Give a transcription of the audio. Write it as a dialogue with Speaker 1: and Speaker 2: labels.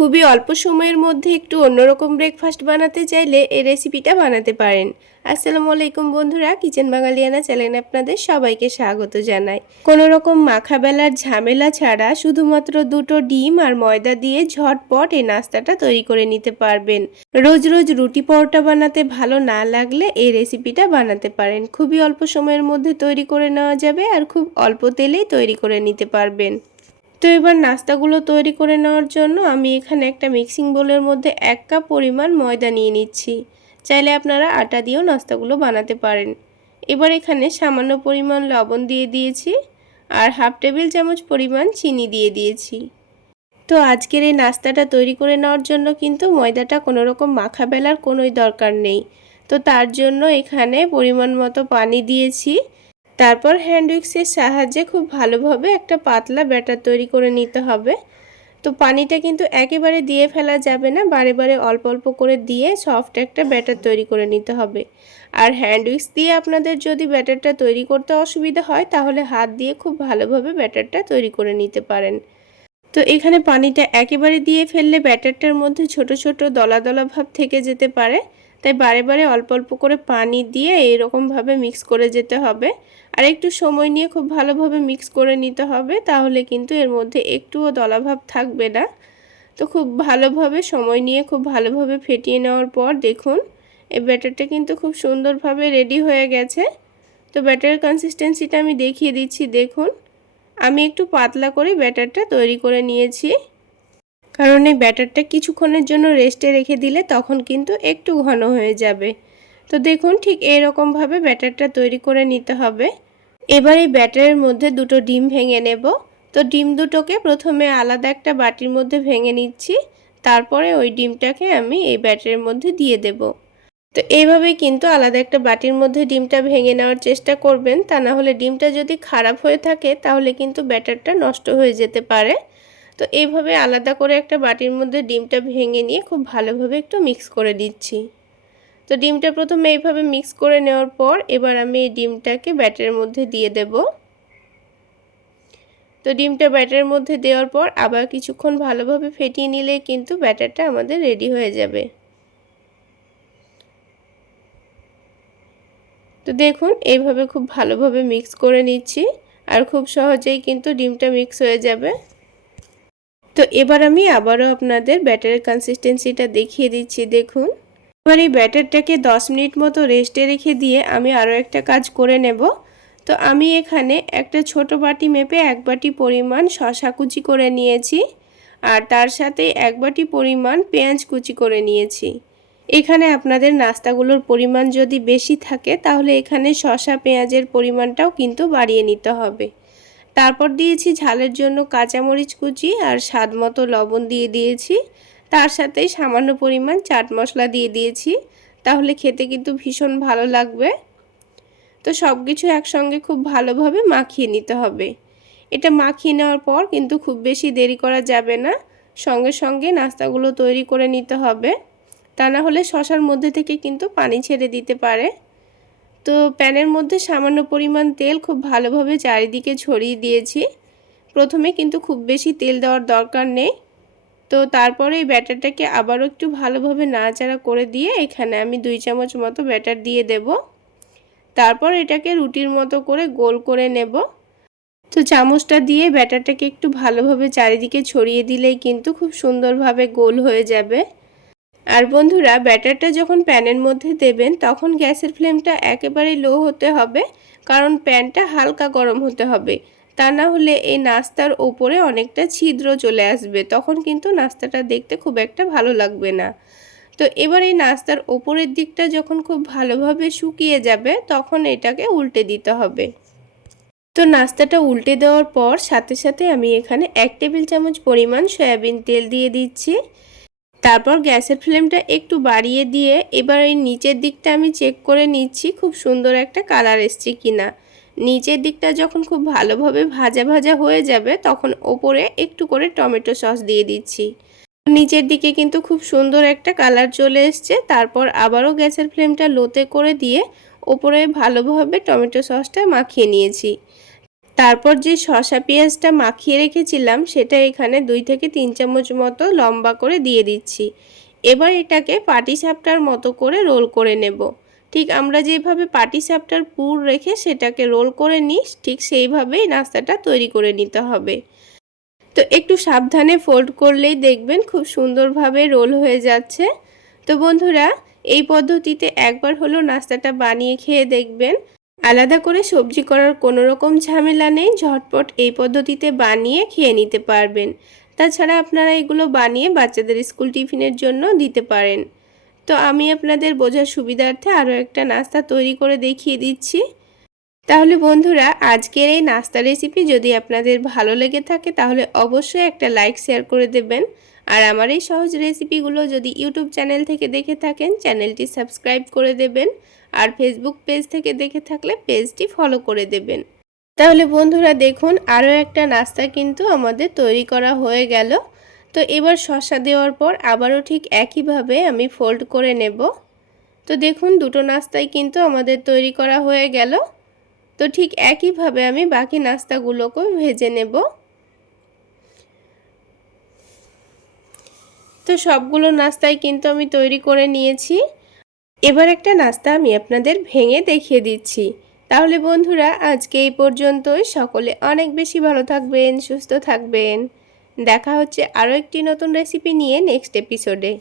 Speaker 1: খুবই অল্প সময়ের মধ্যে একটু অন্যরকম ব্রেকফাস্ট বানাতে চাইলে এই রেসিপিটা বানাতে পারেন। আসসালামু আলাইকুম বন্ধুরা কিচেন বাঙালিয়ানা চ্যানেলে আপনাদের সবাইকে স্বাগত জানাই। কোনো রকম মাখাবেলার ঝামেলা ছাড়া শুধুমাত্র দুটো ডিম আর ময়দা দিয়ে ঝটপট এই নাস্তাটা তৈরি করে নিতে পারবেন। রোজ রোজ রুটি পরোটা বানাতে ভালো না লাগলে এই রেসিপিটা বানাতে পারেন। খুবই অল্প সময়ের মধ্যে তৈরি করে নেওয়া যাবে আর খুব অল্প তেলেই তৈরি করে নিতে পারবেন। তো এবার নাস্তাগুলো তৈরি করে নেওয়ার জন্য আমি এখানে একটা মিক্সিং বোলের মধ্যে এক কাপ পরিমাণ ময়দা নিয়ে নিচ্ছি। চাইলে আপনারা আটা দিয়েও নাস্তাগুলো বানাতে পারেন। এবার এখানে সামান্য পরিমাণ লবণ দিয়ে দিয়েছি আর হাফ টেবিল চামচ পরিমাণ চিনি দিয়ে দিয়েছি। তো আজকের এই নাস্তাটা তৈরি করে নেওয়ার জন্য কিন্তু ময়দাটা কোনো রকম মাখা বেলার কোনোই দরকার নেই। তো তার জন্য এখানে পরিমাণ মতো পানি দিয়েছি তারপর হ্যান্ড উইক্সের সাহায্যে খুব ভালোভাবে একটা পাতলা ব্যাটার তৈরি করে নিতে হবে। তো পানিটা কিন্তু একেবারে দিয়ে ফেলা যাবে না, বারে বারে অল্প অল্প করে দিয়ে সফট একটা ব্যাটার তৈরি করে নিতে হবে। আর হ্যান্ড উইক্স দিয়ে আপনাদের যদি ব্যাটারটা তৈরি করতে অসুবিধা হয়, তাহলে হাত দিয়ে খুব ভালোভাবে ব্যাটারটা তৈরি করে নিতে পারেন। তো এখানে পানিটা একেবারে দিয়ে ফেললে ব্যাটারটার মধ্যে ছোট ছোট দলা দলা ভাব থেকে যেতে পারে। তাই বারে বারে অল্প অল্প করে পানি দিয়ে এইরকমভাবে মিক্স করে যেতে হবে। আর একটু সময় নিয়ে খুব ভালোভাবে মিক্স করে নিতে হবে, তাহলে কিন্তু এর মধ্যে একটুও দলাভাব থাকবে না। তো খুব ভালোভাবে সময় নিয়ে খুব ভালোভাবে ফেটিয়ে নেওয়ার পর দেখুন এই ব্যাটারটা কিন্তু খুব সুন্দরভাবে রেডি হয়ে গেছে। তো ব্যাটারের কনসিস্টেন্সিটা আমি দেখিয়ে দিচ্ছি, দেখুন। আমি একটু পাতলা করে ব্যাটারটা তৈরি করে নিয়েছি। কারণ এই ব্যাটারটা কিছুক্ষণের জন্য রেস্টে রেখে দিলে তখন কিন্তু একটু ঘন হয়ে যাবে। তো দেখুন ঠিক এরকমভাবে ব্যাটারটা তৈরি করে নিতে হবে। এবার এই ব্যাটারের মধ্যে দুটো ডিম ভেঙে নেব। তো ডিম দুটোকে প্রথমে আলাদা একটা বাটির মধ্যে ভেঙে নিচ্ছি। তারপরে ওই ডিমটাকে আমি এই ব্যাটারের মধ্যে দিয়ে দেব। তো এইভাবে কিন্তু আলাদা একটা বাটির মধ্যে ডিমটা ভেঙে নেওয়ার চেষ্টা করবেন। তা না হলে ডিমটা যদি খারাপ হয়ে থাকে, তাহলে কিন্তু ব্যাটারটা নষ্ট হয়ে যেতে পারে। তো এইভাবে আলাদা করে একটা বাটির মধ্যে ডিমটা ভেঙে নিয়ে খুব ভালোভাবে একটু মিক্স করে দিচ্ছি। তো ডিমটা প্রথমে এইভাবে মিক্স করে নেওয়ার পর এবার আমি এই ডিমটাকে ব্যাটের মধ্যে দিয়ে দেব। তো ডিমটা ব্যাটারের মধ্যে দেওয়ার পর আবার কিছুক্ষণ ভালোভাবে ফেটিয়ে নিলে কিন্তু ব্যাটারটা আমাদের রেডি হয়ে যাবে। তো দেখুন, এইভাবে খুব ভালোভাবে মিক্স করে নিচ্ছি আর খুব সহজেই কিন্তু ডিমটা মিক্স হয়ে যাবে। তো এবার আমি আবারও আপনাদের ব্যাটারের কনসিস্টেন্সিটা দেখিয়ে দিচ্ছি, দেখুন। এবার এই ব্যাটারটাকে দশ মিনিট মতো রেস্টে রেখে দিয়ে আমি আরও একটা কাজ করে নেব। তো আমি এখানে একটা ছোট বাটি মেপে এক বাটি পরিমাণ শশা কুচি করে নিয়েছি আর তার সাথে এক বাটি পরিমাণ পেঁয়াজ কুচি করে নিয়েছি। এখানে আপনাদের নাস্তাগুলোর পরিমাণ যদি বেশি থাকে, তাহলে এখানে শশা পেঁয়াজের পরিমাণটাও কিন্তু বাড়িয়ে নিতে হবে। তারপর দিয়েছি ঝালের জন্য কাঁচামরিচ কুচি আর স্বাদ মতো লবণ দিয়ে দিয়েছি। তার সাথেই সামান্য পরিমাণ চাট মশলা দিয়ে দিয়েছি। তাহলে খেতে কিন্তু ভীষণ ভালো লাগবে। তো সব কিছু একসঙ্গে খুব ভালোভাবে মাখিয়ে নিতে হবে। এটা মাখিয়ে নেওয়ার পর কিন্তু খুব বেশি দেরি করা যাবে না। সঙ্গে সঙ্গে নাস্তাগুলো তৈরি করে নিতে হবে। তা না হলে শশার মধ্যে থেকে কিন্তু পানি ছেড়ে দিতে পারে। তো প্যানের মধ্যে সামান্য পরিমাণ তেল খুব ভালোভাবে চারিদিকে ছড়িয়ে দিয়েছি। প্রথমে কিন্তু খুব বেশি তেল দেওয়ার দরকার নেই। তো তারপরে এই ব্যাটারটাকে আবারও একটু ভালোভাবে নাড়াচাড়া করে দিয়ে এখানে আমি দুই চামচ মতো ব্যাটার দিয়ে দেব। তারপর এটাকে রুটির মতো করে গোল করে নেব। তো চামচটা দিয়ে ব্যাটারটাকে একটু ভালোভাবে চারিদিকে ছড়িয়ে দিলেই কিন্তু খুব সুন্দরভাবে গোল হয়ে যাবে। আর বন্ধুরা, ব্যাটারটা যখন প্যানের মধ্যে দেবেন, তখন গ্যাসের ফ্লেমটা একেবারে লো হতে হবে, কারণ প্যানটা হালকা গরম হতে হবে। তা না হলে এই নাস্তার ওপরে অনেকটা ছিদ্র চলে আসবে, তখন কিন্তু নাস্তাটা দেখতে খুব একটা ভালো লাগবে না। তো এবার এই নাস্তার ওপরের দিকটা যখন খুব ভালোভাবে শুকিয়ে যাবে, তখন এটাকে উল্টে দিতে হবে। তো নাস্তাটা উল্টে দেওয়ার পর, সাথে সাথে আমি এখানে এক টেবিল চামচ পরিমাণ সয়াবিন তেল দিয়ে দিচ্ছি। তারপর গ্যাসের ফ্লেমটা একটু বাড়িয়ে দিয়ে এবার এই নিচের দিকটা আমি চেক করে নিচ্ছি খুব সুন্দর একটা কালার এসছে কিনা। নিচের দিকটা যখন খুব ভালোভাবে ভাজা ভাজা হয়ে যাবে তখন ওপরে একটু করে টমেটো সস দিয়ে দিচ্ছি। নিচের দিকে কিন্তু খুব সুন্দর একটা কালার চলে এসছে। তারপর আবারও গ্যাসের ফ্লেমটা লোতে করে দিয়ে ওপরে ভালোভাবে টমেটো সসটা মাখিয়ে নিয়েছি। তারপর যে শসা পেঁয়াজটা মাখিয়ে রেখেছিলাম, সেটা এখানে দুই থেকে তিন চামচ মতো লম্বা করে দিয়ে দিচ্ছি। এবার এটাকে পাটি সাপটার মতো করে রোল করে নেব। ঠিক আমরা যেভাবে পাটি সাপটার পুর রেখে সেটাকে রোল করে নিই, ঠিক সেইভাবেই নাস্তাটা তৈরি করে নিতে হবে। তো একটু সাবধানে ফোল্ড করলেই দেখবেন খুব সুন্দরভাবে রোল হয়ে যাচ্ছে। তো বন্ধুরা, এই পদ্ধতিতে একবার হলো নাস্তাটা বানিয়ে খেয়ে দেখবেন। আলাদা করে সবজি করার কোনো রকম ঝামেলা নেই, ঝটপট এই পদ্ধতিতে বানিয়ে খেয়ে নিতে পারবেন। তাছাড়া আপনারা এগুলো বানিয়ে বাচ্চাদের স্কুল টিফিনের জন্য দিতে পারেন। তো আমি আপনাদের বোঝার সুবিধার্থে আরও একটা নাস্তা তৈরি করে দেখিয়ে দিচ্ছি। তাহলে বন্ধুরা, আজকের এই নাস্তা রেসিপি যদি আপনাদের ভালো লেগে থাকে, তাহলে অবশ্যই একটা লাইক, শেয়ার করে দেবেন। আর আমার এই সহজ রেসিপিগুলো যদি ইউটিউব চ্যানেল থেকে দেখে থাকেন চ্যানেলটি সাবস্ক্রাইব করে দেবেন আর ফেসবুক পেজ থেকে দেখে থাকলে পেজটি ফলো করে দেবেন। তাহলে বন্ধুরা দেখুন, আরও একটা নাস্তা কিন্তু আমাদের তৈরি করা হয়ে গেল। তো এবার শসা দেওয়ার পর আবারও ঠিক একইভাবে আমি ফোল্ড করে নেব। তো দেখুন, দুটো নাস্তাই কিন্তু আমাদের তৈরি করা হয়ে গেল। তো ঠিক একইভাবে আমি বাকি নাস্তাগুলোকেও ভেজে নেব। তো সবগুলো নাস্তাই কিন্তু আমি তৈরি করে নিয়েছি। এবার একটা নাস্তা আমি আপনাদের ভেঙে দেখিয়ে দিচ্ছি। তাহলে বন্ধুরা, আজকে এই পর্যন্তই। সকলে অনেক বেশি ভালো থাকবেন, সুস্থ থাকবেন। দেখা হচ্ছে আরও একটি নতুন রেসিপি নিয়ে নেক্সট এপিসোডে